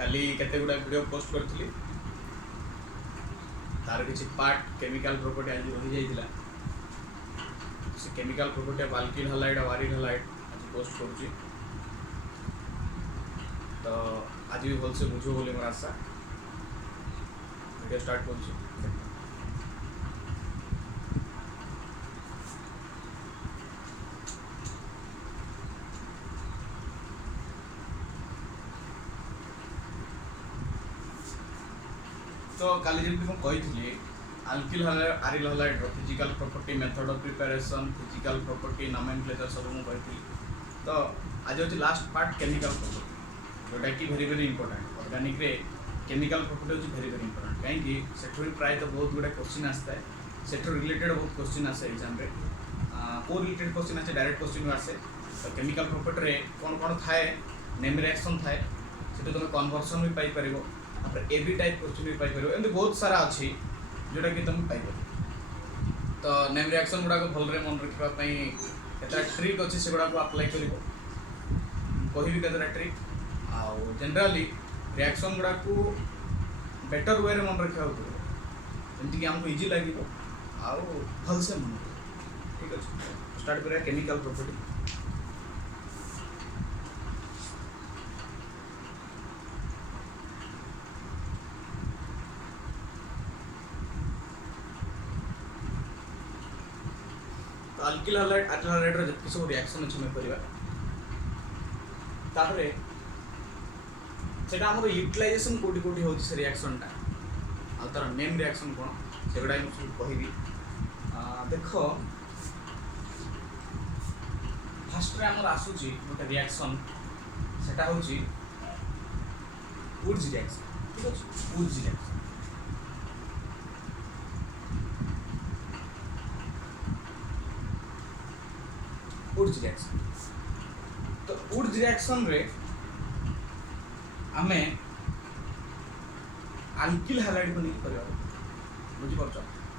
काली केते गुडा video post करथली तार किछि पार्ट केमिकल प्रॉपर्टी आज रही जाइतिला से chemical property of alkyl halide और अरिल हैलाइड आज पोस्ट करूची तो आज भी भल से बुझो बोली मोर आशा वीडियो स्टार्ट करूची। तो काली जमी मुझे कही alkyl halide aryl halide physical property method of preparation physical property nomenclature सब मुझे कही। तो आज हूँ लास्ट पार्ट केमिकल प्रॉपर्टी जोटा कि वेरी वेरी इंपोर्टेंट ऑर्गेनिक रे केमिकल प्रॉपर्टी हूँ वेरी वेरी इंपोर्टेंट कहीं से प्राय तो बहुत गुड़ा क्वेश्चन आसता है से रिलेटेड बहुत क्वेश्चन आसे एग्जाम रे को रिलेटेड क्वेश्चन आसे डायरेक्ट क्वेश्चन आसे। तो केमिकल प्रॉपर्टी रे कौन कौन थाए नेम रिएक्शन थाए से तुम कन्वर्सन भी पाई परिबो एवरी टाइप क्वेश्चन भी पाई परिबो एमती बहुत सारा अच्छी जोटा कि तुम पाई परिबो। तो नेम रिएक्शन गुड़ा भल मन रखा केतटा ट्रिक अच्छी से गुड़ा अप्लाई करिवो कहिबी केतटा ट्रिक आउ जनरली रिएक्शन गुड़ा को बेटर वे रे मन रखा पड़ो जमती कि हमको इजी लगे आउ भल से मन ठीक अच्छे। स्टार्ट करिया chemical property. Alkyl halide aryl halide रो जति सब रिएक्शन अछि में परिबा ताहरे सेटा हमर यूटिलाइजेशन कोटी कोटी होछि से रिएक्शन टा आ तार नेम रिएक्शन कोन सेगडा हम सब कहिबी। देखो फर्स्ट रे हमर आसुची गोटे रिएक्शन सेटा होछि वुड्स रिएक्शन ठीक अछि वुड्स रिएक्शन वुड्स रिएक्शन। तो वुड्स रिएक्शन रे आमे अल्किल हैलाइड को नहीं करबा बुझि परछ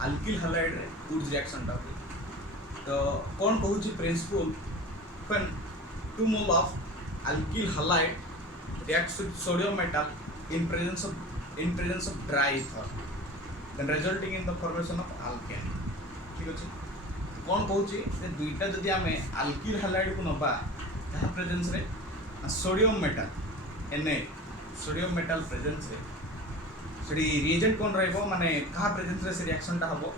अल्किल हैलाइड रे वुड्स रिएक्शन टा तो कौन कहूची principle when 2 mole of alkyl halide reacts with sodium metal in presence of dry ether then resulting in the formation of alkane ठीक अछि। कौन कहूची से दुईटा जदि आमे अल्किल हैलाइड को नबा ता प्रेजेंस रे sodium metal Na sodium metal presence रे सेडी रिएजेंट कौन रहबो माने कहा प्रेजेंस रे से रिएक्शन टा हबो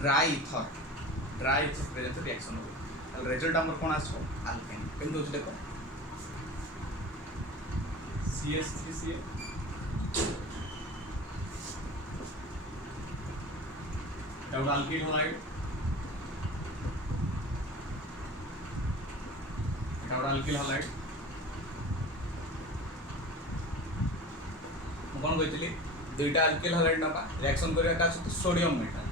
ड्राई ईथर प्रेजेंस रिएक्शन हो ताल रिजल्ट हमर कोन आसो अल्केन केम दोछ देखो CH3Cl down alkyl halide alkyl halide कौन कही दुईटा अल्किल हैलाइड नबा रिएक्शन करिया का सहित सोडियम मेटल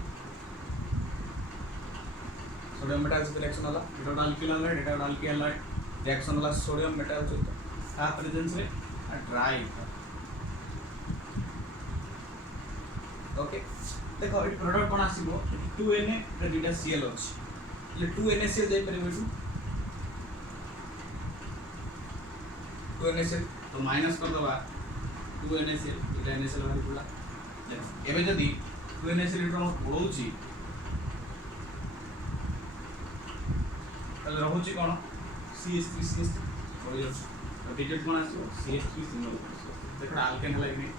सहित रिएक्शन होला एटा अल्किल हैलाइड एटा अल्किल हैलाइड रिएक्शन होला सोडियम मेटल सहित का प्रेजेंस रे ड्राई ओके। देखो ए प्रोडक्ट कोन आसीबो 2Na रे दुईटा Cl अछि ले 2NaCl जाय परिबो 2NaCl तो माइनस कर दबा 2NaCl इला NaCl बाहर पड़ला देखो एबे जदी 2NaCl इलेक्ट्रॉन पळौची तले रहउची कोन CH3 पळि जाउची तो डिजिट कोन आसीबो CH3 सिंगल देखो अल्केन हैलाइड में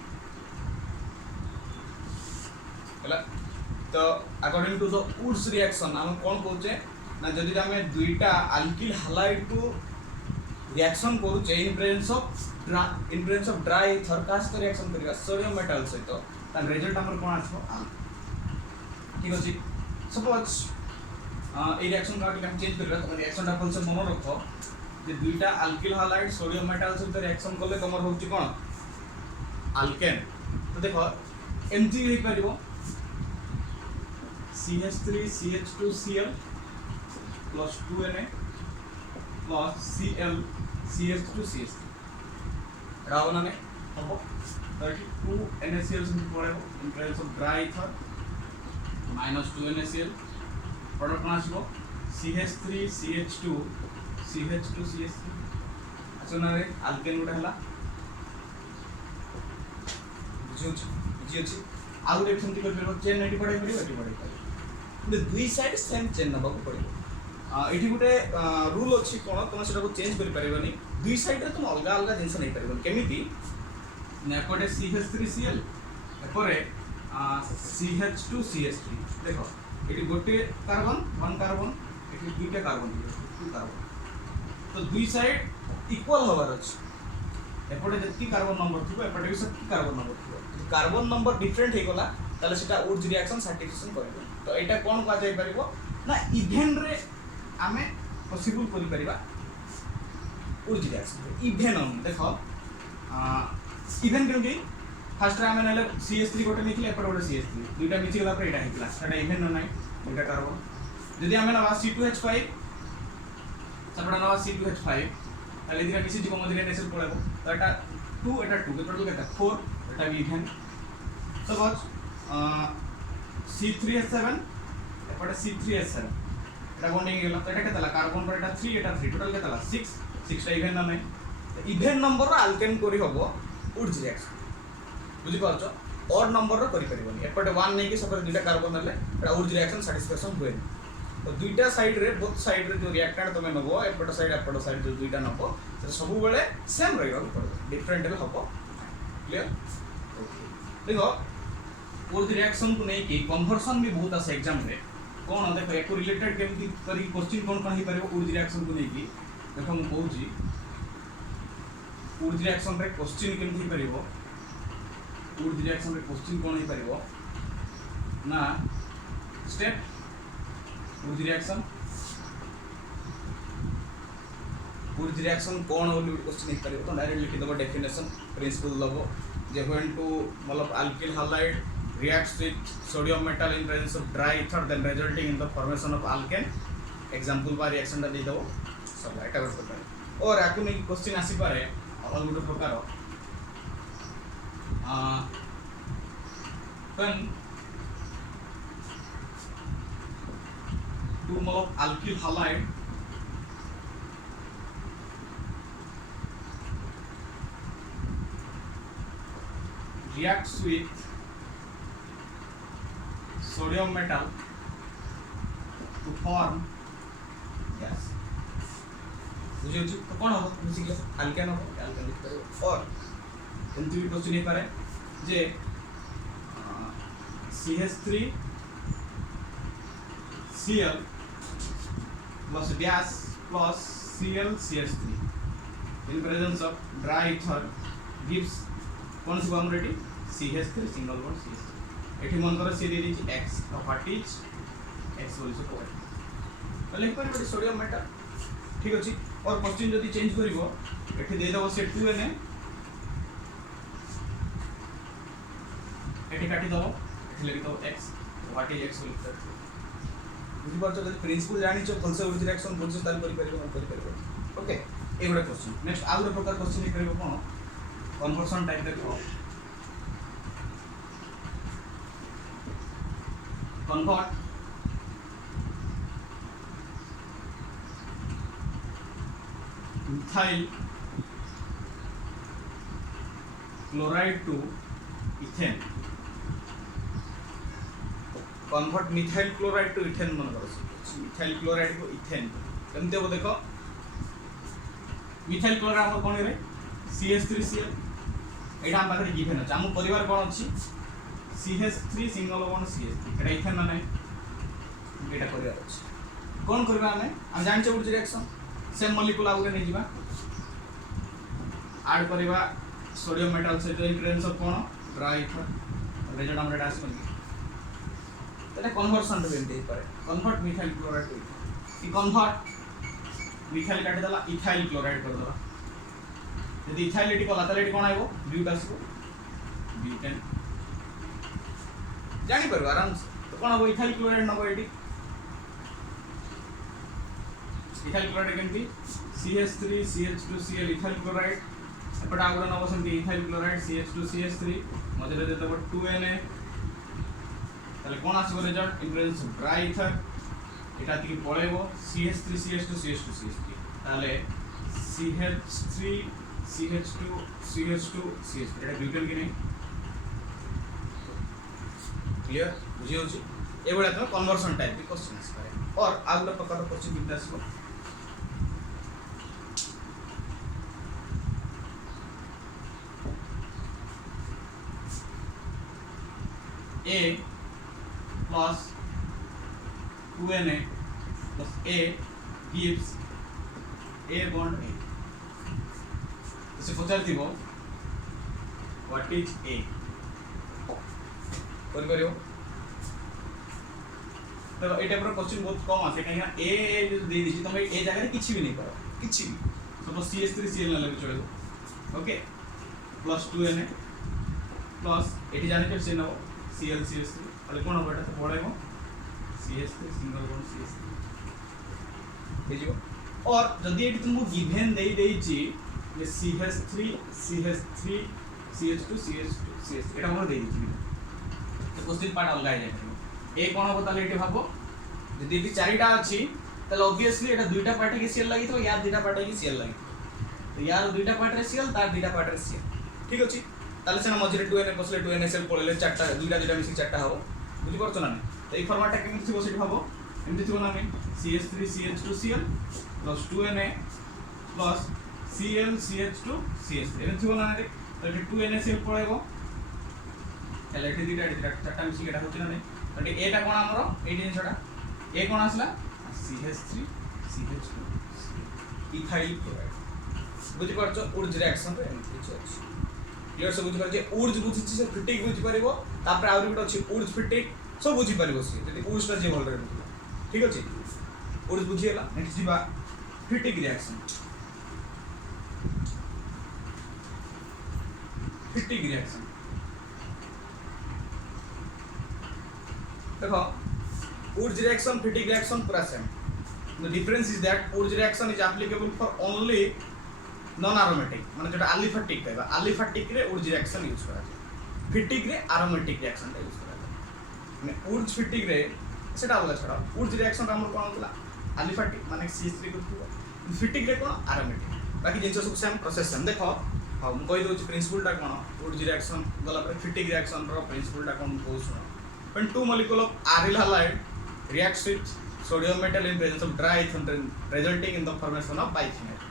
हला। तो according to the Wurtz reaction हम कोन कहउचे ना जदी हमें दुईटा अल्किल हैलाइड को रिएक्शन करूचे in presence of dry ether कास तो रिएक्शन करिया सोडियम मेटल सहित तार रिजल्ट हमर कोन आछो ठीक अछि। सपोज ए रिएक्शन का हम चेंज करबा तो रिएक्शन टा से मन रखो जे दुईटा अल्किल हैलाइड सोडियम मेटल सहित रिएक्शन करले तमर होउची कोन अल्केन। तो देखो एमजी हे परिबो CH3CH2Cl plus 2Na plus Cl CH2CH3 Rao ना ने हबो 32NaCl से पड़ेबो इन presence of dry ether minus 2NaCl product cone आसीबो CH3CH2 CH2CH3 अच्छा ना रे अल्केन गुडा हला बुझी अछि आउ रे सेमती कर परबो चेन एटी पड़े पड़िबो एटी पड़े पड़े दुई साइड सेम चेन नबा को पड़िबो एठी गुटे रूल अछि कोन तुम सेटा को चेंज कर परिबनी दुई साइड रे तुम अलग अलग जिंस नै परिबो केमिति नेपटे CH3Cl एपरे CH2CH3 देखो एटी गोटे कार्बन वन कार्बन एटी दुईटा कार्बन टू कार्बन तो दुई साइड इक्वल होबार अछि एपटे जति कार्बन नंबर थिबो एपटे भी सेति कार्बन नंबर थिबो कार्बन नंबर डिफरेंट हे गला ताले सेटा उर्ज रिएक्शन सर्टिफिकेशन करबो तो एटा कोन का जाय परिबो ना इवेन रे आमे पॉसिबल करि परिबा उर्ज रिएक्शन इवेन हम देखो इवेन केमि फर्स्ट रे आमे नले CH3 गोटे निखले एपटे गोटे CH3 दुईटा मिछि गला पर एटा हितला सेटा इवेन न नै दुईटा कार्बन जदि आमे नवा C2H5 सेपटा नवा C2H5 ताले दिरा मिछि जीव मधुरे नेचर पळेबो तो एटा 2 एटा 2 टोटल केटा 4 एटा भी इवेन सपोज C3H7 एपटे C3H7 एटा बॉन्डिंग गेला तो एटा केतला कार्बन पर एटा 3 एटा 3 टोटल केतला 6 टा इवेन ना नै इवेन नंबर रो अल्केन करी हबो उर्ज रिएक्शन बुझि पाछो ऑड नंबर रो करि परिबनी एपटे 1 नै कि सपर दुटा कार्बन नले एटा उर्ज रिएक्शन सैटिस्फैक्शन होय तो दुईटा साइड रे बोथ साइड रे जो रिएक्टेंट तमे नबो एपटे साइड जो दुईटा नबो से सब बेले सेम रहइबा पड़ो डिफरेंट ले हबो क्लियर देखो उर्ज रिएक्शन को नै कि कन्वर्सन भी बहुत आसे एग्जाम रे कोन देखो एको रिलेटेड केमति करी क्वेश्चन कोन हे परबो उर्ज रिएक्शन को नै कि देखो हम कहूची उर्ज रिएक्शन रे क्वेश्चन केमति हे परबो उर्ज रिएक्शन रे क्वेश्चन कोन हे परबो ना स्टेप उर्ज रिएक्शन कौन बोली क्वेश्चन हे परबो तो डायरेक्ट लिखि दबो डेफिनेशन प्रिंसिपल दबो जे व्हेन टू मतलब alkyl halide reacts with sodium metal in presence of dry ether then resulting in the formation of alkane example bar reaction दा दे दबो सब एटा कर सकते और आकु नै क्वेश्चन आसी पारे अलग गुटे प्रकार when two मतलब alkyl halide reacts with sodium metal to form gas बुझे तो कौन हो बेसिकली अल्केन हो अल्केन लिख पारे और एंटी भी क्वेश्चन हे पारे जे CH3 Cl plus gas plus Cl CH3 in presence of dry ether gives कौन सी bond ready CH3 single bond CH3 एठी मन कर सी दे दी x व्हाट इज x बोली सो कोड तो लिख पर सोडियम मेटल ठीक अछि और क्वेश्चन जदी चेंज करिवो एठी दे दबो से 2Na एठी काटी दबो एठी लिख दबो x व्हाट इज x बोली सर बुझि परछो जदी प्रिंसिपल जानि छ फलसे उर्ज रिएक्शन बुझि ताल करि परिबो ओके एगुडा क्वेश्चन नेक्स्ट आउर प्रकार क्वेश्चन हे करिवो कोन कन्वर्सन टाइप देखो convert methyl chloride to ethane convert methyl chloride to ethane मन करो methyl chloride को ethane केमते हो देखो methyl chloride हमर कोन रे CH3Cl एटा हम पाखरे गिवन अछि हम परिवार कोन अछि CH3 सिंगल बॉन्ड CH3 एटा इथेन माने एटा करिया अछि कोन करबा हम जानि छ उर्ज रिएक्शन सेम मॉलिक्यूल आउगे नै जिबा ऐड करबा सोडियम मेटल से इन प्रेजेंस ऑफ कोन ड्राई इथर रिजल्ट हम रेड आसी एटा कन्वर्सन रे बेंटे पारे convert methyl chloride to convert methyl काटी दला इथाइल क्लोराइड कर दला यदि इथाइल एटी कला ताले एटी कोन आइबो ब्यूट आसीबो ब्यूटेन जानी पर आराम से तो कोन हो इथाइल क्लोराइड नबो एटी इथाइल क्लोराइड केमती CH3 CH2 Cl ethyl chloride एपटा आगुरा नबो संती इथाइल क्लोराइड CH2 CH3 मझे दे तब 2Na ताले कोन आसीबो result in presence of dry ether एटा तिकी पळेबो CH3 CH2 CH2 CH3 ताले CH3 CH2 CH2 CH3 एटा ब्यूटेन कि नै क्लियर बुझी होची ए बडा तो कन्वर्सन टाइप भी क्वेश्चन आस पारे और आगला प्रकार क्वेश्चन कितना आसो a plus 2na plus a gives a bond a से पचार दिबो व्हाट इज a कोन करियो तो ए टाइप रो क्वेश्चन बहुत कम आसे कहीं ए जो दे दिछि तुम ए जगह किछि भी नहीं करो किछि भी सपोज CS3 Cl ना लगे चलो okay plus 2na plus eighty जाने के से नो Cl CS3 और कोन होबा तो पड़ेगो CS3 सिंगल बॉन्ड CS3 बुझियो और जदी एटी तुमको गिवन दे देछि ये CH3 CH3 CH2 CH2 CH एटा हमर दे दिछि तो क्वेश्चन पार्ट अलग आ जाय ए कोन होबा ताले एटी भाबो जदी एटी चारिटा अछि ताले ऑब्वियसली एटा दुईटा पार्ट के Cl लागि तो यार दुईटा पार्ट के Cl लागि तो यार दुईटा पार्ट रे Cl तार दुईटा पार्ट रे Cl ठीक अछि ताले सेना मझरे 2na बसले 2nCl पळेले चारटा दुईटा दुईटा मिसी चारटा हो बुझि परछ ना तो ए फॉर्मेट केमिति थिबो सेठी भाबो एमति थिबो ना मी CH3 CH2 Cl plus 2na plus Cl CH2 CH3 एमति थिबो ना रे तो एठी 2nCl पळेबो ताले एठी दुईटा चारटा मिसी केटा होछि ना नै तो एटा कोन हमरो ए जिनिसटा ए कोन आसला CH3 CH2 इथाइल क्लोराइड बुझि परछ ऊर्ज रिएक्शन रे एमति किछ अछि क्लियर सब बुझि परछ ऊर्ज बुझि से फिटिक बुझि परबो तापर आउरी गुड अछि ऊर्ज फिटिक सब बुझि परबो से जदि ऊर्जटा जे भल रे ठीक अछि ऊर्ज बुझिएला नेक्स्ट दिबा फिटिक रिएक्शन फिटिक रिएक्शन देखो ऊर्ज रिएक्शन फिटिक रिएक्शन पूरा same the difference is that Wurtz reaction is applicable for only non aromatic माने जेटा aliphatic कहबा aliphatic रे ऊर्ज रिएक्शन यूज करा जाय फिटिक रे aromatic रिएक्शन यूज करा जाय माने ऊर्ज फिटिक रे सेटा अलग छडा ऊर्ज रिएक्शन हमर कोन होतला aliphatic माने CH3 को फिटिक रे कोन aromatic बाकी जिंस सब सेम प्रोसेस सेम देखो हां हम कहि दोछ प्रिंसिपल टा कोन ऊर्ज रिएक्शन गला पर फिटिक रिएक्शन रो प्रिंसिपल टा कोन को सुनो when two molecule of aryl halide reacts with sodium metal in presence of dry ethanol resulting in the formation of biphenyl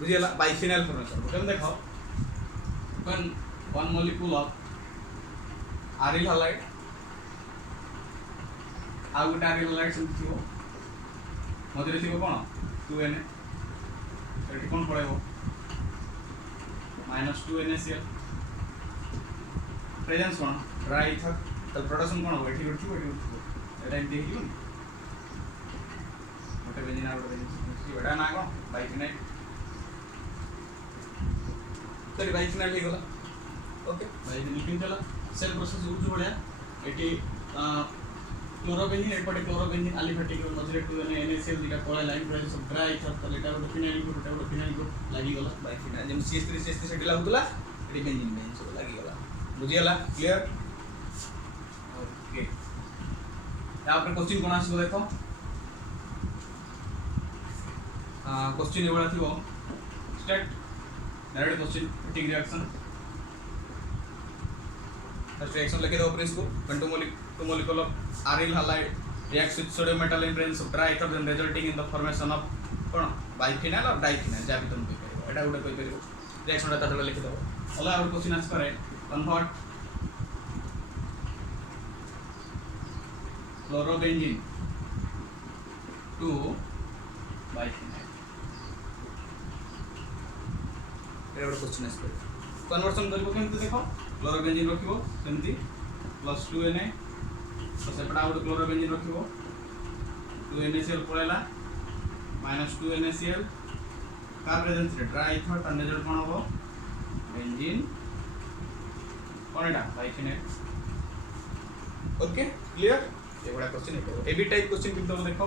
बुझियला biphenyl formation बोलम देखो when one molecule of aryl halide uh गुटा aryl halide से थियो मधुरे थियो कोन 2na एठी कोन पळेबो -2NaCl presence कोन dry ethanol तो production कोन हो एठी उठिबो एटा M देखियो मोटे बेंजीन आउट बेंजीन एटा ना कोन बाइफिनाइल तो बाइफिनाइल हे गला ओके बाइफिनाइल पिन चला सेल प्रोसेस यूज बढ़िया एठी क्लोरोबेंजीन एपटे क्लोरोबेंजीन अलिफाटिक मझरे 2NaCl दिका Cola line process of dry था तो एटा ଗୋଟେ फिनाइल ग्रुप लागि गला बाइफिनाइल जेम CH3 सेठी लागुतला एठी बेंजीन सब लागि गला बुझियला क्लियर ओके यहाँ पर क्वेश्चन कोन आसो देखो क्वेश्चन एवडा थिबो स्टेट डायरेक्ट क्वेश्चन फिटिक रिएक्शन फर्स्ट रिएक्शन लिखि दो principle when two molecule of aryl halide reacts with sodium metal in presence of dry ether then resulting in the formation of cone biphenyl or diphenyl जा भी तुम कहि परिबो एटा गुडा कहि परिबो reaction ता तडा लिखि दो अला और क्वेश्चन आस करे कन्वर्ट chlorobenzene to biphenyl एटा और क्वेश्चन आस करे कन्वर्जन करबो केमते देखो क्लोरोबेंजीन रखिबो केमती +2Na तो सेपटा आउट क्लोरोबेंजीन रखिबो 2NaCl पळेला -2NaCl का प्रेजेंस रे ड्राई था त रिजल्ट कोन होबो बेंजीन कोनडा बाइफिनाइल ओके क्लियर ये बड़ा क्वेश्चन है एबी टाइप क्वेश्चन किंतु देखो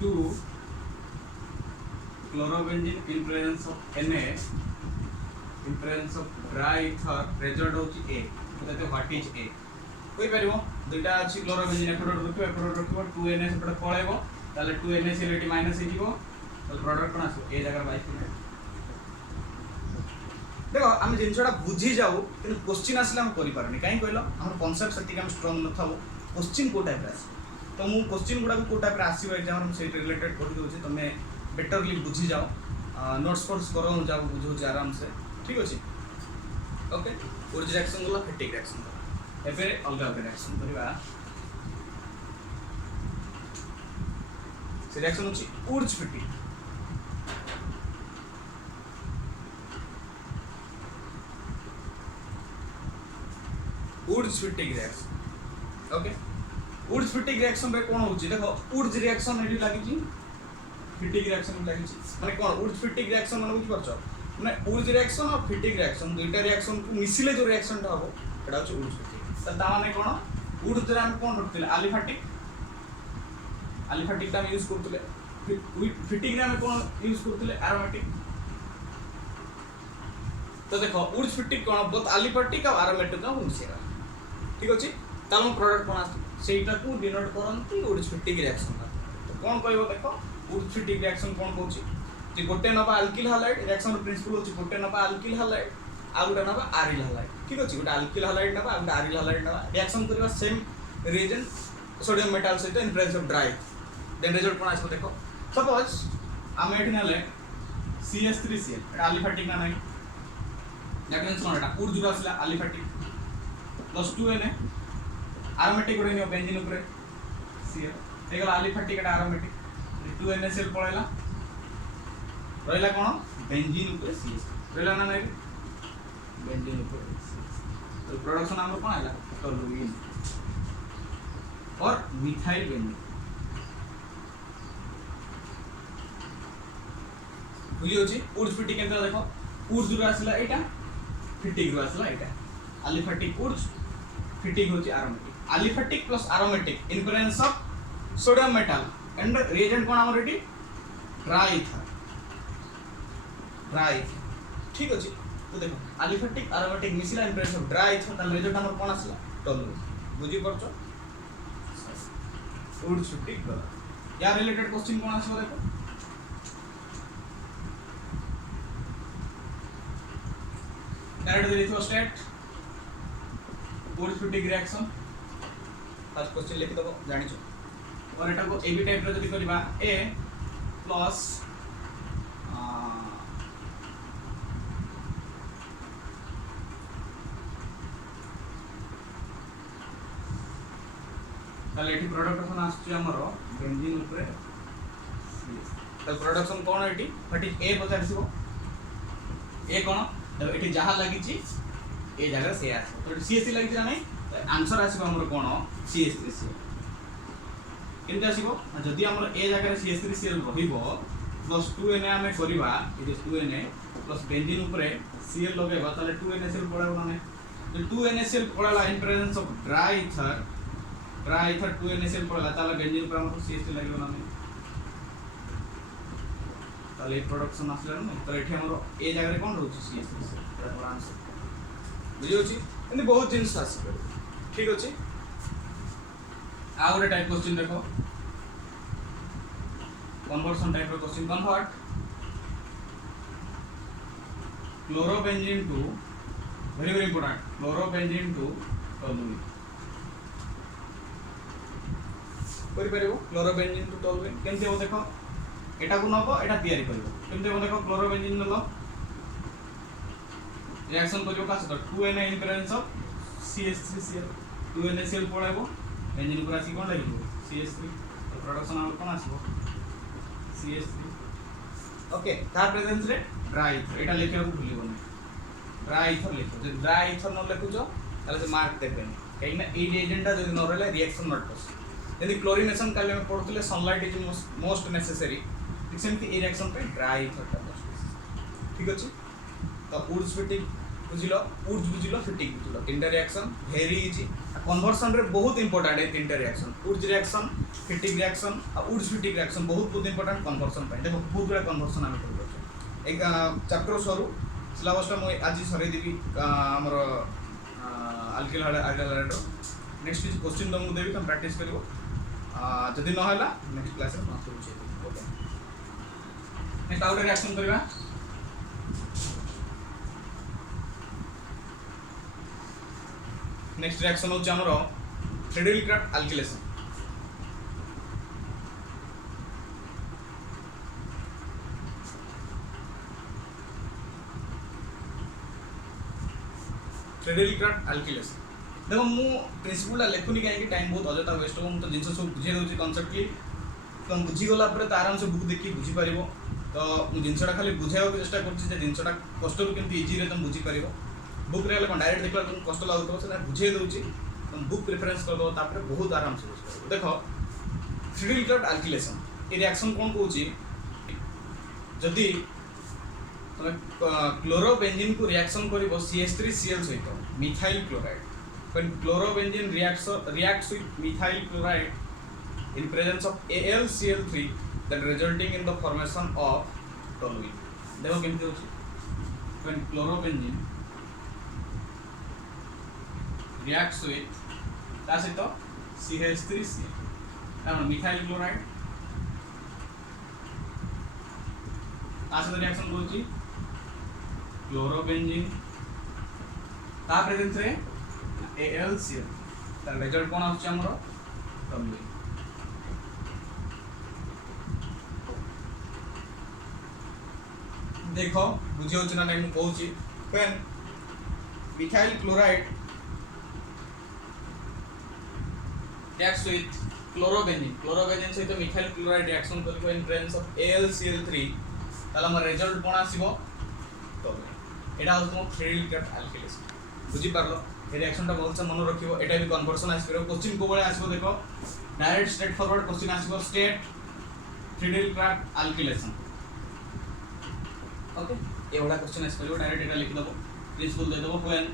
to chlorobenzene in presence of Na in presence of dry ether result होची A तो व्हाट इज A कोई परिबो दुटा अछि क्लोरोबेंजीन एफोर रखिबो 2Na सेपट पळेबो ताले 2NaCl माइनस हे जिवो तो प्रोडक्ट कोन आसो ए जगह बाइफिनाइल देख आम जिनसा बुझी जाऊ कि क्वेश्चन आसले आम करें कहीं कहल आम कनसेप्ट से स्ट्रंग न था क्वेश्चन कौ टाइप आस तो मुझे क्वेश्चन गुड़ा कौ टाइप आसो एग्जाम से रिलेटेड कर दूसरी तुम बेटरली बुझी जाओ नोट्स फोट्स कर जाओ बुझे आराम से ठीक अच्छे ओके उर्ज रिएक्शन गला फैटिक रिएक्शन गला एबे अलग अलग रिएक्शन करबा से रिएक्शन होची उर्ज फैटिक उर्ज फैटिक रिएक्शन ओके उर्ज फैटिक रिएक्शन रे कोन होची देखो उर्ज रिएक्शन एडी लागि छी फैटिक रिएक्शन लागि छी माने कोन उर्ज फैटिक रिएक्शन माने बुझ परछो माने उर्ज रिएक्शन और फैटिक रिएक्शन दुईटा रिएक्शन को मिसिले जो रिएक्शन टा हबो एटा होची उर्ज फैटिक त ता माने कोन उर्ज रे हम कोन रखतिले अलिफैटिक अलिफैटिक ता यूज करतिले फैटिक रे हम कोन यूज करतिले एरोमेटिक तो देखो उर्ज फैटिक कोन बोथ अलिफैटिक और एरोमेटिक का मिसेरा ठीक अछि तालम प्रोडक्ट कोन आस सेटा को डिनोट करंती उर्ज फैटिक रिएक्शन तो कोन कहबो देखो उर्ज फैटिक रिएक्शन कोन कहउची जे गोटे नबा अल्किल हैलाइड रिएक्शन प्रिंसिपल होची गोटे नबा अल्किल हैलाइड आ गोटे नबा आरिल हैलाइड ठीक अछि गोटे अल्किल हैलाइड नबा आ गोटे आरिल हैलाइड नबा रिएक्शन करबा सेम रिएजेंट सोडियम मेटल सहित in presence of dry then result कोन आसो देखो सपोज हम एठी नाले CH3Cl एटा अलिफैटिक ना नाही दैट मींस कोन एटा उर्ज जो आसला अलिफैटिक प्लस 2Na एरोमेटिक गोटे नियो बेंजीन ऊपर Cl एगला अलिफैटिक एटा एरोमेटिक 2NaCl पळेला रहिला कोन बेंजीन ऊपर CH रहिला ना नाही बेंजीन ऊपर CH तो प्रोडक्शन हमर कोन आइला टोलुइन और मिथाइल बेंजीन बुझी होची उर्ज फैटिक केंद्र देखो उर्ज जो आसला एटा फैटिक जो आसला एटा अलिफैटिक उर्ज फैटिक होची aromatic aliphatic plus aromatic in presence of sodium metal and reagent कोन हमर एटी ट्राइथर ठीक अछि तो देखो अलिफैटिक एरोमेटिक मिसिला इन प्रेजेंस ऑफ ट्राइथर ता रिजल्ट हमर कोन आसला टोलुइन बुझी परछो उर्ज फैटिक गला या रिलेटेड क्वेश्चन कोन आसो देखो Narrate the electrostat Urja फैटिक reaction first question लिखि दबो जानि छ और एटा को एबी टाइप रे जदि करबा A प्लस ताले एठी प्रोडक्शन आछी हमर बेंजीन ऊपर तो प्रोडक्शन कोन एठी फैटिक A पचारसिबो A कोन एठी जहा लागि छी ए जगह से आसो तो CH3 लागि जा नै आंसर आसीबो हमर कोन CH3Cl केनते आसीबो जदि हमर ए जगह CH3Cl रहिबो प्लस 2Na हमें करबा ए 2Na प्लस बेंजीन ऊपर Cl लगेबा ताले 2NaCl पळेबो नै तो 2NaCl पळला in presence of dry ether 2NaCl पळला ताले बेंजीन ऊपर हमर CH3 लागिबो नै ताले प्रोडक्शन आसला नै तो एठी हमर ए जगह रे कोन रहउची CH3Cl एटा हमर आंसर बुझी होची एंदी बहुत जिंस आसी ठीक अछि आ गोटे टाइप क्वेश्चन देखो कन्वर्सन टाइप रो question convert chlorobenzene to very important chlorobenzene to toluene करि परबो क्लोरोबेंजीन टू टोलुइन केनते हो देखो एटा को नबो एटा तयारी करबो केनते हो देखो क्लोरोबेंजीन नलो रिएक्शन करियो का सो 2Na in presence of CH3Cl 2NaCl पळाइबो बेंजीन ऊपर आसी कोन लागिबो CH3 तो प्रोडक्शन हम कोन आसीबो CH3 ओके तार प्रेजेंस रे ड्राई एटा लिखियो को भूलिबो नै ड्राई इथर लिखो जे ड्राई इथर न लिखुजो ताले से मार्क देबेनी कहीं ना ए एजेंडा जदि न रहले रिएक्शन नॉट पॉसिबल यदि क्लोरीनेशन काले में पढुतले सनलाइट इज मोस्ट नेसेसरी ठीक सेमति ए रिएक्शन पे ड्राई इथर टा ठीक अछि तो उर्ज फैटिक बुझिलो उर्ज बुझिलो फैटिक बुझिलो तीनटा रिएक्शन वेरी इजी कन्वर्सन रे बहुत इंपोर्टेंट है तीनटा रिएक्शन उर्ज रिएक्शन फैटिक रिएक्शन और उर्ज फैटिक रिएक्शन बहुत इंपोर्टेंट कन्वर्सन पे देखो बहुत बड़ा कन्वर्सन हम कर एक चैप्टर सरू सिलेबस टा मैं आज सरे देबी हमर अल्किल हाइड्रोलाइड नेक्स्ट क्वेश्चन तुमको देबी तुम प्रैक्टिस करिवो जदि न होला नेक्स्ट क्लास रे मास्टर बुझे ओके नेक्स्ट आउट रिएक्शन करबा नेक्स्ट रिएक्शन होची हमरो फ्रीडल क्राफ्ट अल्किलेशन। फ्रीडल क्राफ्ट अल्किलेशन देखो मु प्रिंसिपल लेखुनी कहीं टाइम बहुत अजथा वेस्ट हो तो जिनस सब बुझे दूसरी कनसेप्टली तुम बुझीगला आराम से बुक देखिए बुझीपार तो जिनसा खाली बुझाइबा चेष्टा कर जिनसा कष्ट केमती इजी तुम बुझीपार बुक रे कौन डायरेक्ट देखला तुम कष्ट लगुव से बुझे दूसरी तुम बुक प्रिफरेंस कर दो बहुत आराम से बुझ देख फ्रीडल क्राफ्ट अल्किलेशन ये रिएक्शन कौन कहूँ जदि तुम क्लोरोबेंजीन को रिएक्शन कर CH3Cl सहित methyl chloride when chlorobenzene reacts with methyl chloride in presence of AlCl3 that resulting in the formation of toluene देखो केमती होची when chlorobenzene reacts with ता सहित CH3Cl तार मिथाइल क्लोराइड ता सहित रिएक्शन होची क्लोरोबेंजीन ता प्रेजेंस रे AlCl तार रिजल्ट कोन आछे हमरो टoluene देखो बुझे होछ ना नहीं कहूची when methyl chloride reacts with chlorobenzene सहित मिथाइल क्लोराइड रिएक्शन करबो इन प्रेजेंस ऑफ AlCl3 ताला हमर रिजल्ट कोन आसीबो टoluene एटा होछ तुम फ्रीडल क्राफ्ट अल्किलेशन बुझी पारलो ये रिएक्शनटा बहुत मन रखिबो एटा भी कन्वर्सन आसीबो क्वेश्चन को बळे आसीबो देखो डायरेक्ट स्ट्रेट फॉरवर्ड क्वेश्चन आसीबो state Friedel Crafts alkylation okay एवढा क्वेश्चन आसीबो डायरेक्ट एटा लिख दबो प्रिंसिपल दे दबो when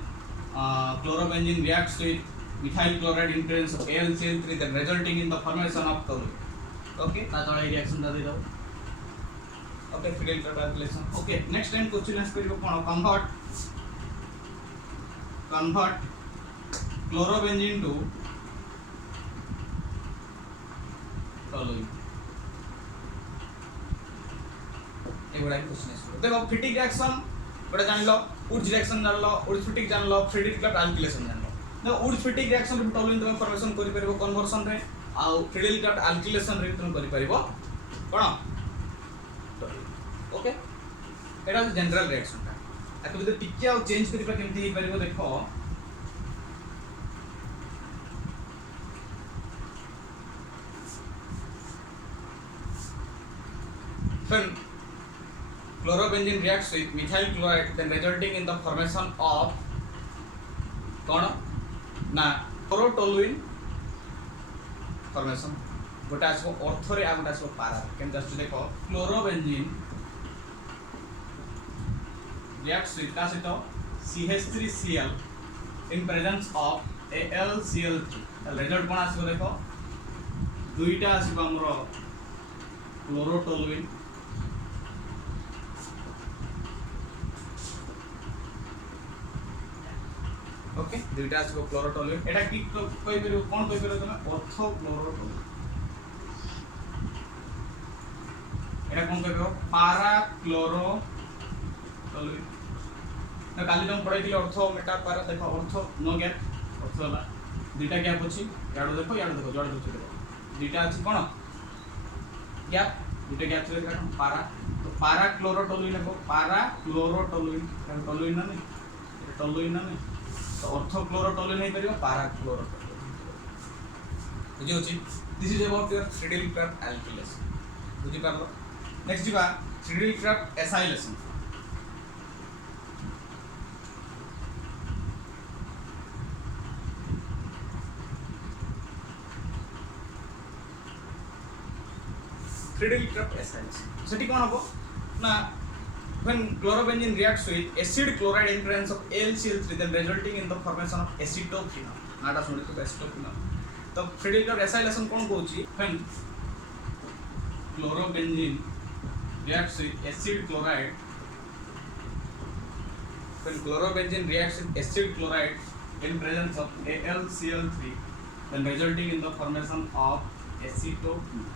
chlorobenzene reacts with methyl chloride in presence of AlCl3 that resulting in the formation of toluene okay ता तळे रिएक्शन दा दे दबो okay Friedel Crafts alkylation okay next time question आसीबो कोन convert chlorobenzene to toluene एगुड़ा question है देखो फिटिक रिएक्शन गोटे जान लो उड्स रिएक्शन जान लो उड्स फिटिक जान लो फ्रीडल क्राफ्ट अल्किलेशन जान लो देखो उड्स फिटिक रिएक्शन रे टoluene तुम फॉर्मेशन करि परबो कन्वर्सन रे आ फ्रीडल क्राफ्ट अल्किलेशन रे तुम करि परबो कोन ओके एटा जनरल रिएक्शन आको जदि टिके आ चेंज करिबा केमती हे परबो देखो when chlorobenzene reacts with methyl chloride then resulting in the formation of कोन ना chlorotoluene formation गोटा आसो अर्थ रे आ गोटा आसो पारा केमती आसो देखो chlorobenzene reacts with ता सहित CH3Cl in presence of AlCl3 result कोन आसो देखो दुईटा आसो हमरो chlorotoluene ओके दुईटा आसो क्लोरोटoluene एटा की कोइ परबो कोन कोइ परबो तमे ऑर्थो क्लोरोटoluene एटा कोन कहबो पारा क्लोरोटoluene ना काली तुम पढाई दिले ऑर्थो मेटा पारा देखो ऑर्थो नो गैप ऑर्थो ला दुईटा गैप अछि याडो देखो जोड़ दो दुईटा अछि कोन गैप दुईटा गैप से देखो पारा तो पारा क्लोरोटoluene को पारा क्लोरोटoluene टoluene ना नहीं टoluene ना नहीं तो ऑर्थो क्लोरोटoluene नहीं परिबा पारा क्लोरोटoluene बुझी होची this is about your Friedel Crafts alkylation बुझी पारलो नेक्स्ट दिबा Friedel Crafts acylation Friedel Crafts acylation सेठी कोन हबो ना when chlorobenzene reacts with acid chloride in presence of AlCl3 then resulting in the formation of acetophenol नाटा सुनि तो acetophenol तो फ्रीडल क्राफ्ट एसाइलेशन कोन कहूची when chlorobenzene reacts with acid chloride in presence of AlCl3 then resulting in the formation of acetophenol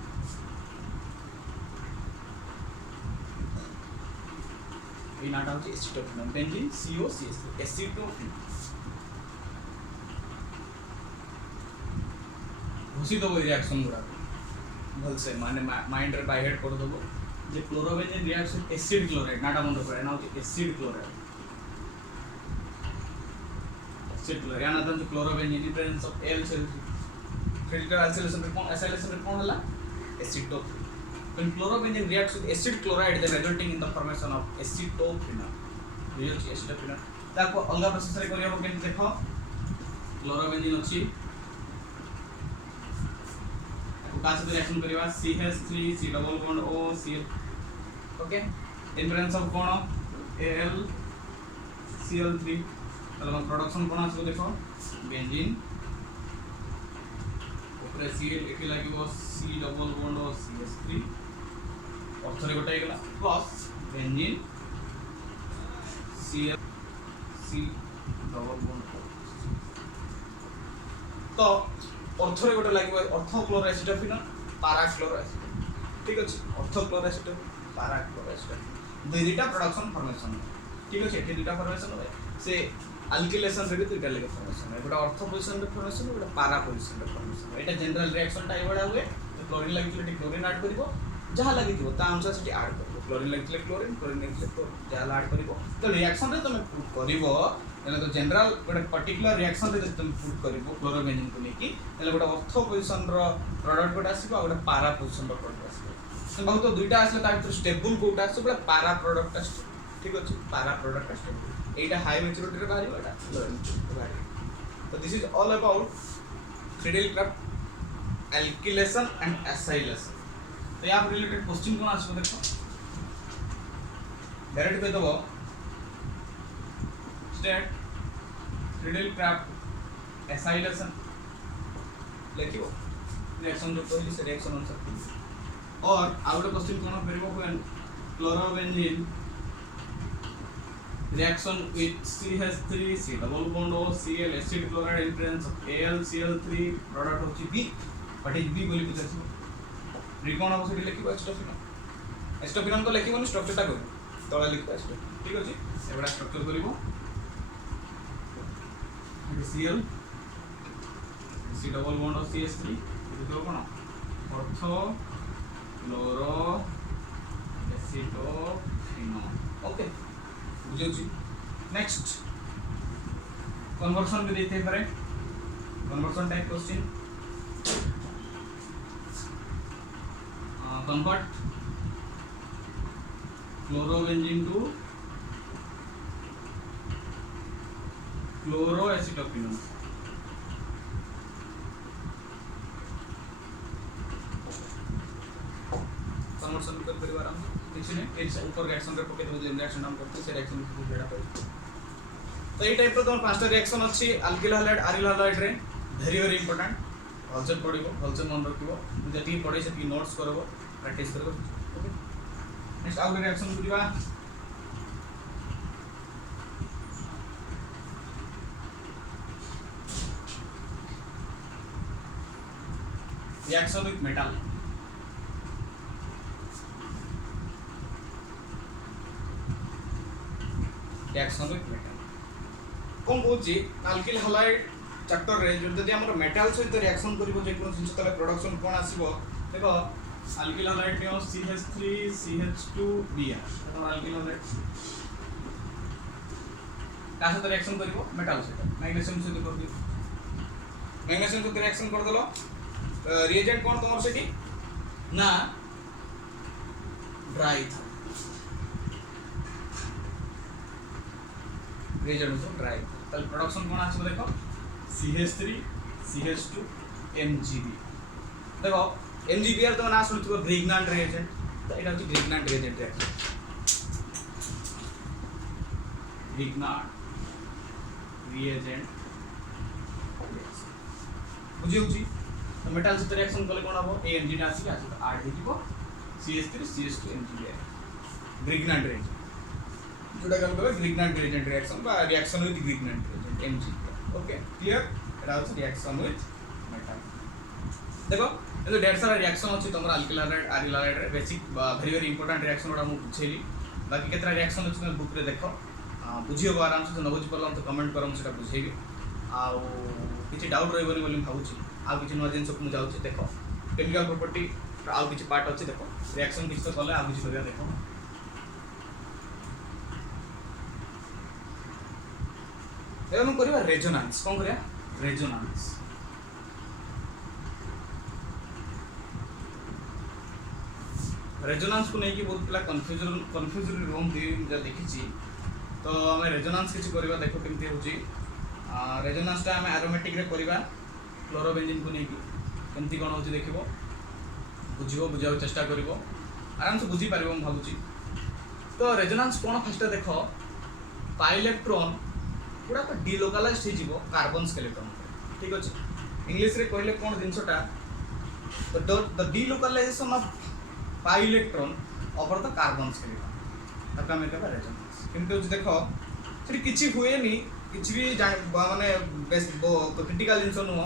ये नाटा होची एसिटोफेनॉल benzene COCH3 एसिटोफेनॉल Ghoshi दबो reaction गुड़ा भलसे माने माइंड रे बाय हेड कर दबो जे क्लोरोबेंजीन रिएक्शन एसिड क्लोराइड नाटा मन रखो ना होची एसिड क्लोराइड याना तो chlorobenzene in presence of AlCl3 critical acylation रे कौन होला एसिटोप when chlorobenzene reacts with acid chloride then resulting in the formation of acetophenol ये होची acetophenol ताको अलगा प्रोसेस रे करियो केन देखो क्लोरोबेंजीन अछि ताको का से रिएक्शन करबा CH3 C double bond O Cl okay in presence of cone AlCl3 मतलब प्रोडक्शन कोन आछो देखो बेंजीन ऊपर Cl एठी लागिवो C डबल बॉन्ड और CH3 अर्थरे गोटाई गला plus benzene Cl C double bond तो अर्थरे गोटे लागिवो ऑर्थो क्लोरोएसिटोफिनॉल पारा क्लोरोएसिटोफिनॉल ठीक अछि ऑर्थो क्लोरोएसिटोफिनॉल पारा क्लोरोएसिटोफिनॉल दुईटा प्रोडक्शन फॉर्मेशन ठीक अछि एठी दुईटा फॉर्मेशन होय से अल्किलेशन रे भी दुईटा लेके फॉर्मेशन है गोटा ऑर्थो पोजीशन रे फॉर्मेशन गोटा पारा पोजीशन रे फॉर्मेशन एटा जनरल रिएक्शन टा एवडा हुए क्लोरीन लागिले क्लोरीन ऐड करिवो जहा लागिथिबो ता अनुसार सेठी ऐड करिवो क्लोरीन लागिले क्लोरीन लागिले क्लोरीन जहा ऐड करिवो तो रिएक्शन रे तुम पुट करिवो एना तो जनरल गोटा पर्टिकुलर रिएक्शन रे तुम पुट करिवो क्लोरोबेंजीन को लेकी एले गोटा ऑर्थो पोजीशन रो प्रोडक्ट गोटा आसीबो गोटा पारा पोजीशन रो प्रोडक्ट आसीबो तो बहुत दुईटा आसले ता भीतर स्टेबल कोटा आसीबो गोटा पारा प्रोडक्ट आसीबो ठीक अछि पारा प्रोडक्ट आसीबो एटा हाई मैच्योरिटी रे बाहरी एटा लो मैच्योरिटी तो this is all about Friedel-Crafts alkylation and acylation तो यहाँ पर रिलेटेड क्वेश्चन कौन आसो देखो डायरेक्ट कह दबो स्टेट Friedel-Crafts acylation लिखियो रिएक्शन जो कहली से रिएक्शन आंसर और आउट क्वेश्चन कौन करबो when chlorobenzene reaction with CH3 C double bond O Cl acid chloride in presence of AlCl3 product होची B what is B बोली कुछ अछि रिकॉन अब सेठी लिखिबो एस्टोफिनॉल को लिखिबो स्ट्रक्चर टा करिवो तळे लिखिबो एस्टोफिनॉल ठीक अछि एबडा स्ट्रक्चर करिवो Cl C double bond O CH3 इतो कोन ऑर्थो क्लोरो एसिटोफिनॉल ओके बुझियो नेक्स्ट कन्वर्शन भी देते पारे conversion type question convert chlorobenzene to chloroacetophenol conversion कर परिवार हम किसी ने इस ऊपर रिएक्शन रे पके दो रिएक्शन हम करते से रिएक्शन को भेड़ा पर तो ये टाइप रो तो पांचटा रिएक्शन अछि अल्किल हैलाइड अरिल हैलाइड रे वेरी इंपोर्टेंट हलसे पढिबो हलसे मन रखिबो जति पढै से नोट्स करबो प्रैक्टिस करबो ओके नेक्स्ट आउट रिएक्शन करिवा reaction with metal reaction with metal कोन बोची अल्किल हैलाइड चैप्टर रे जदि हमर मेटल सहित रिएक्शन करिवो जे कोन जिंस तले प्रोडक्शन कोन आसीबो देखो अल्किल हैलाइड ने CH3 CH2Br तो अल्किल हैलाइड का सहित रिएक्शन करिवो मेटल सहित मैग्नीशियम सहित कर दियो मैग्नीशियम सहित रिएक्शन कर देलो रिएजेंट कोन तमर सेठी ना ड्राई था रिएजेंट तो ड्राई तल प्रोडक्शन कोन आछो देखो CH3 CH2 MgB देखो MgBr तो ना सुनथिबो ग्रिग्नांट रिएजेंट तो एटा होची ग्रिग्नांट रिएजेंट रिएक्शन ग्रिग्नांट रिएजेंट बुझियोची तो मेटल से रिएक्शन कले कोन हबो Mg टा आसी आसी R हिजिबो CH3 CH2 MgBr Grignard reagent जोटा कल कहबे ग्रिग्नांट रिएजेंट रिएक्शन बा reaction with Grignard reagent MgBr okay clear एटा होची रिएक्शन विथ मेटल देखो ये तो ढेर सारा रिएक्शन अछि तमरा अल्किल हैलाइड अरिल हैलाइड रे बेसिक वेरी इंपोर्टेंट रिएक्शन ओडा मु बुझेली बाकी केतरा रिएक्शन अछि बुक रे देखो बुझियो आराम से न बुझि परलम तो कमेंट करम सेटा बुझेबी आ किसी डाउट रही बोली भावुँ आउ किसी नुआ जिन को जाऊँगी देख केमिकल प्रॉपर्टी आउ किसी पार्ट अच्छे देख रिएक्शन किसी तो कले आउ किसी कर देख एवं करवा रेजोनेंस कौन करिया रेजोनेंस रेजोनेंस को लेकिन बहुत पिला कन्फ्यूजन रूम देखी तो आम रेजोनेंस किसी करवा देख केमती हो रेजोनेंसटा आम एरोमेटिक रे करवा क्लोरोबेंजीन को लेकिन केमती कौन हो देख बुझ बुझा चेष्टा कर आराम से बुझीपार भावुँ तो रेजोनेंस कौन फास्ट देख पाइलेक्ट्रॉन गुड़ाक डिलोकालाइज हो कार्बन स्केलेटन ठीक अच्छे इंग्लीश रे कहले कौन जिनसटा the delocalization of pi electron over the carbon skeleton ताको हम कहबा रेजोनेंस किंतु देख सेठी किछि हुएनी किछि भी माने क्रिटिकल जिनस नुह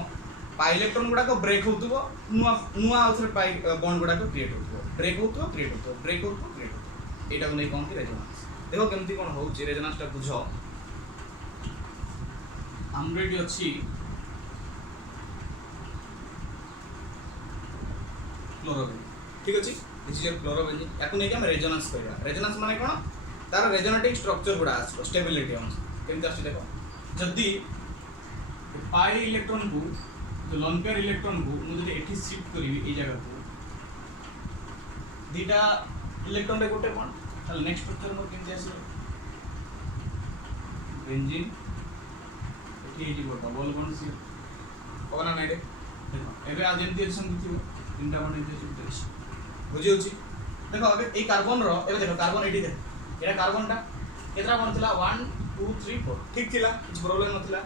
पाइलेक्ट्रॉन गुड़ाक ब्रेक होतुबो नुआ नुआ आउथरे पाइ बॉन्ड गुड़ाक क्रिएट होतुबो ब्रेक होतुबो क्रिएट होतुबो ब्रेक होतुबो क्रिएट होतुबो एटा को नै कहंती रेजोनेंस देखो केमती कोन होउची रेजोनेंसटा बुझो हमरेडी अच्छी क्लोरोबेंजीन ठीक अच्छे दिस इज क्लोरोबेंजीन या नहीं हम रेजोनेंस कहवा रेजोनेंस माने कौन तार रेजोनेटिंग स्ट्रक्चर गुड़ा आसो स्टेबिलिटी केमती आस देख जदि पाई इलेक्ट्रॉन को जो लोन पेयर इलेक्ट्रॉन को मुझे एठी शिफ्ट करी ए जगह को दीटा इलेक्ट्रॉन रे गोटे कौन ताले नेक्स्ट स्ट्रक्चर मो केमती आसी बेंजीन डबल बॉन्ड सी पकना नाइडे एबे आ जेंती संग थी तीनटा बॉन्ड इज बुझी होची देखो अबे ए कार्बन रो एबे देखो कार्बन एटी देख एटा कार्बन टा केतरा बॉन्ड थिला 1 2 3 4 ठीक थिला कुछ प्रॉब्लम नथिला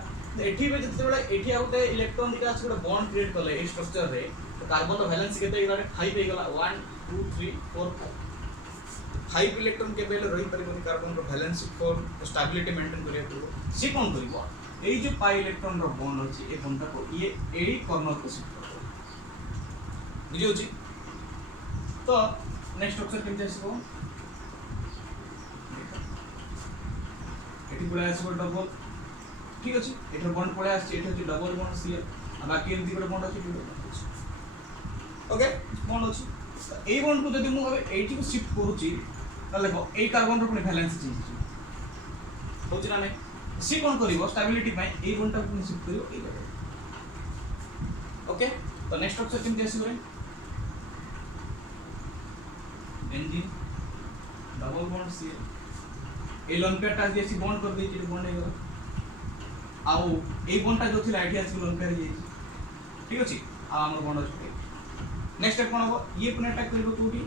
एठी बे जते बेला एठी आउटे इलेक्ट्रॉन दिका से गोटे बॉन्ड क्रिएट करले ए स्ट्रक्चर रे तो कार्बन रो वैलेंस केते इबारे 5 पे गला 1 2 3 4 5 इलेक्ट्रॉन के बेले रही परिबनी कार्बन रो वैलेंस 4 स्टेबिलिटी मेंटेन करिया तो सी कोन करिवो এই যে পাই ইলেকট্রন র বন্ড আছে এই বন্ডটা কো ये এই কর্নার को শিফট করব বুঝি হচ্ছে তো নেক্সট স্ট্রাকচার কেমতে আসবো এটি পড়ে আসবো ডবল ঠিক আছে এটা বন্ড পড়ে আসছে এটা হচ্ছে ডবল বন্ড সি আর বাকি এমতি করে বন্ড আছে দুটো বন্ড আছে ওকে বন্ড আছে এই বন্ড को যদি মু হবে এইটি को শিফট করুচি তাহলে দেখো এই কার্বন র পুনি ভ্যালেন্স চেঞ্জ হচ্ছে না নাই सी कौन करिवो स्टेबिलिटी पाई ए बॉन्डटा को शिफ्ट करिवो ए जगह ओके तो नेक्स्ट स्ट्रक्चर केमती आसीबो रे बेंजीन डबल बॉन्ड सी ए लोन पेयर टा जेसी बॉन्ड कर देछि बॉन्ड हे गला आउ ए बॉन्डटा जो थिला एठी आसी लोन पेयर जे ठीक अछि आ हमर बॉन्ड अछि नेक्स्ट स्टेप कोन हो ये पुने अटैक करिवो कोठी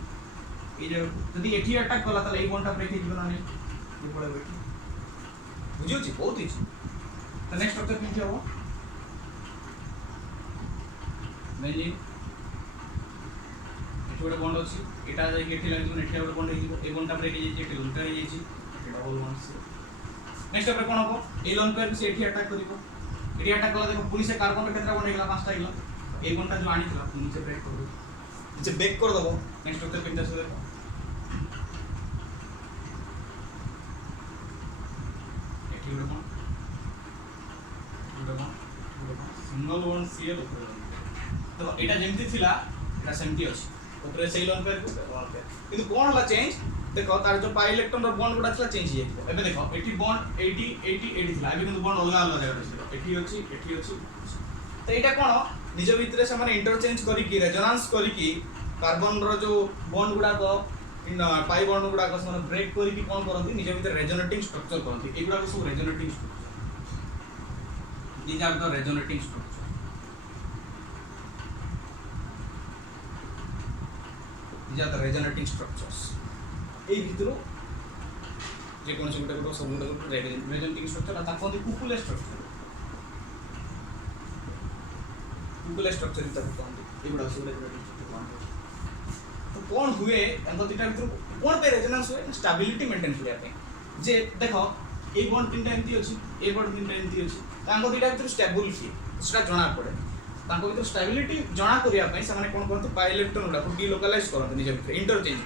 ए जगह जदी एठी अटैक कला त ए बॉन्डटा ब्रेक हे जिवो ना नै ये पळे बैठी बुझी होची बहुत इजी तो नेक्स्ट स्ट्रक्चर केमती हो बेंजीन एठी गोटे बॉन्ड अछि एटा जाई एठी लागि एठी गोटे बॉन्ड हे जिवो ए बॉन्डटा ब्रेक हे जे एठी लोन पेयर हे जे डबल बॉन्ड से नेक्स्ट स्टेप रे कोन हो ए लोन पेयर से एठी अटैक करिवो एठी अटैक कला देखो पुनी से कार्बन रे केतरा बॉन्ड हे गला पांचटा हिला ए बॉन्डटा जो आनी थिला नीचे ब्रेक कर दो नीचे ब्रेक कर दबो नेक्स्ट स्ट्रक्चर केमती आसे देखो सिंगल बॉन्ड सीएल तो एटा जेमती थिला एटा सेमती अछि ऊपर से लोन पेयर को लोन पेयर किंतु कोन होला चेंज देखो तार जो पाई इलेक्ट्रॉन रो बॉन्ड गुडा थिला चेंज हे जाइतो एबे देखो एटी बॉन्ड 80 80 80 थिला एबे किंतु बॉन्ड अलग अलग जगह अछि एटी अछि तो एटा कोन निज भीतर से माने इंटरचेंज करी की रेजोनेंस करी की कार्बन रो जो बॉन्ड गुडा को इन पाई बॉन्ड गुडा को माने ब्रेक करी की कोन करंती निज भीतर रेजोनेटिंग स्ट्रक्चर करंती एगुडा को सब resonating these are the resonating structure these are the resonating structures এই ভিতর যে কোন সবটা গুলো সবটা গুলো resonating structure আর তারপর দি কুকুলে structure ইত্যাদি কহନ୍ତି এগুলা সব resonating structure तो कौन हुए एंतो दिटा ভিতর कोन पे रेजोनेंस हुए स्टेबिलिटी मेंटेन करिया पे जे देखो ए बॉन्ड तीनटा एंती अछि ए बॉन्ड तीनटा एंती अछि तांको दिटा भीतर स्टेबल की सेटा जणा पड़े तांको भीतर स्टेबिलिटी जणा करिया पई से माने कोन करते पाई इलेक्ट्रॉन गुडा को डिलोकलाइज करते निज भीतर इंटरचेंज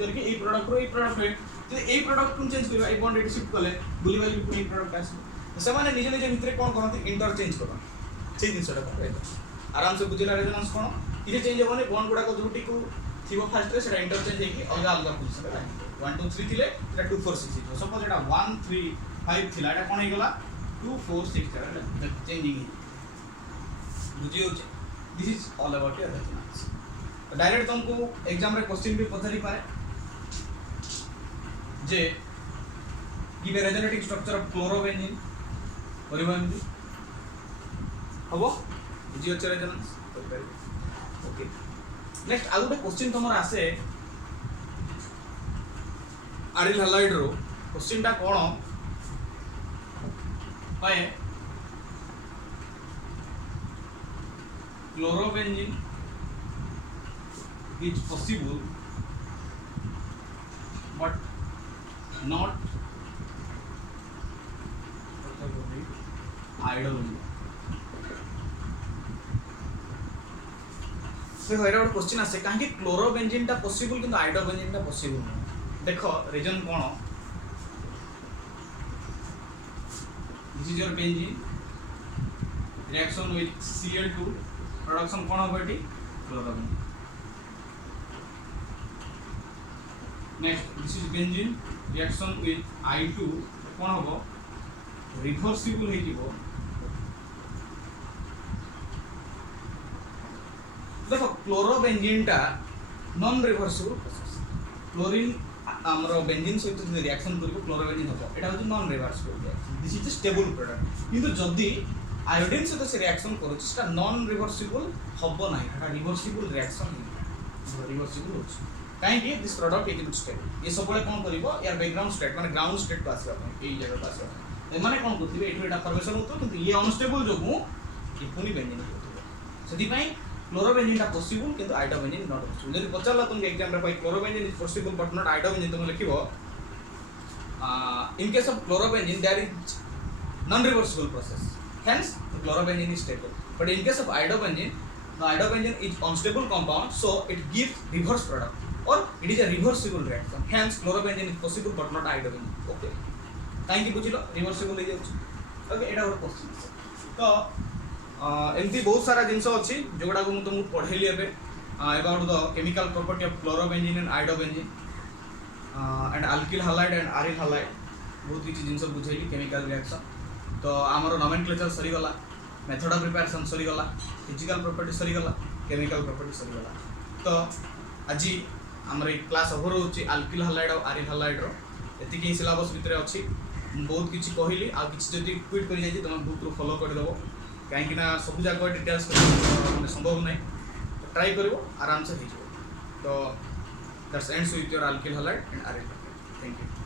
करके ए प्रोडक्ट रो ए प्रोडक्ट है तो ए प्रोडक्ट को चेंज करबा ए बॉन्ड एटी शिफ्ट करले बुली वाली पुनी प्रोडक्ट आसी तो से माने निज निज भीतर कोन करते इंटरचेंज करते से जिनसटा आराम से बुझिला रेजोनेंस कोन किसी चेंज होबनी बॉन्ड गुडा को जोटी को थिबो फास्ट रे सेटा इंटरचेंज हेकी अलग अलग पोजीशन रे लागिबो 1 2 3 थिले एटा 2 4 6 हितो सपोज एटा 1 3 5 थिला एटा कोन हे गेला 2 4 6 रे चेंजिंग बुझी होचे this is all about your resonance तो डायरेक्ट तुमको एग्जाम रे क्वेश्चन भी पथरी पाए जे give a resonating structure of chlorobenzene परिवहन भी हबो बुझी होचे रेजोनेंस ओके नेक्स्ट आउ गोटे क्वेश्चन तुम आसे आरिल हैलाइड रो क्वेश्चन टा कोन पाए chlorobenzene is possible but not ideal से होइरा एक क्वेश्चन आसे काहे क्लोरोबेंजीन टा पॉसिबल किंतु आइडोबेंजीन टा पॉसिबल नहीं देखो रीजन कोन this is your benzene reaction with Cl2 production कोन होबेटी chlorobenzene next this is benzene reaction with I2 कोन होबो रिवर्सिबल हे जीवो देखो क्लोरोबेंजीन टा नॉन रिवर्सिबल प्रोसेस क्लोरीन हमरो बेंजीन सहित जे रिएक्शन करिवो क्लोरोबेंजीन होबो एटा होची non reversible reaction this is stable product किंतु जदी आयोडीन सहित से रिएक्शन करूछ सेटा नॉन रिवर्सिबल होबो नाही एटा रिवर्सिबल रिएक्शन रिवर्सिबल होछ काहे कि दिस प्रोडक्ट इज स्टेबल ये सब बळे कोन करिवो यार बैकग्राउंड स्टेट माने ग्राउंड स्टेट को आसीबा ए जगह को आसीबा ए माने कोन करथिबे एटु एटा फॉर्मेशन होतो किंतु ये अनस्टेबल जोगु ये पुनी बेंजीन होतो सेति पई क्लोरोबेंजीन टा पॉसिबल किंतु आइडोबेंजीन नॉट पॉसिबल जदि पचारला तुम एग्जाम रे भाई chlorobenzene is possible but not iodobenzene तुम लिखिबो in case of chlorobenzene there is non reversible process hence the chlorobenzene is stable but in case of iodobenzene the iodobenzene is unstable compound so it gives reverse product or it is a reversible reaction hence chlorobenzene is possible but not iodobenzene okay thank you बुझिलो reversible हे जाउछ okay एटा और question तो एमती बहुत सारा जिनस अछि जोगडा को तुमको पढेली एबे about the chemical property of chlorobenzene and iodobenzene and alkyl halide and aryl halide बहुत किछि जिनस बुझैली केमिकल रिएक्शन तो आमर नोमेनक्लेचर सरी गला मेथड ऑफ प्रिपरेशन सरी गला फिजिकल प्रॉपर्टी सरी गला केमिकल प्रॉपर्टी सरी गला तो आज आमर क्लास ओवर होची अल्किल हैलाइड और आरिल हैलाइड रो एति कि सिलेबस भितरे अछि बहुत किछि कहली आ किछि जदी क्विट करि जाई तुम बुक रो फॉलो कर देबो काहे कि ना सब जगह डिटेल्स माने संभव नै तो ट्राई करबो आराम से हो तो that's ends with your alkyl halide and aryl halide thank you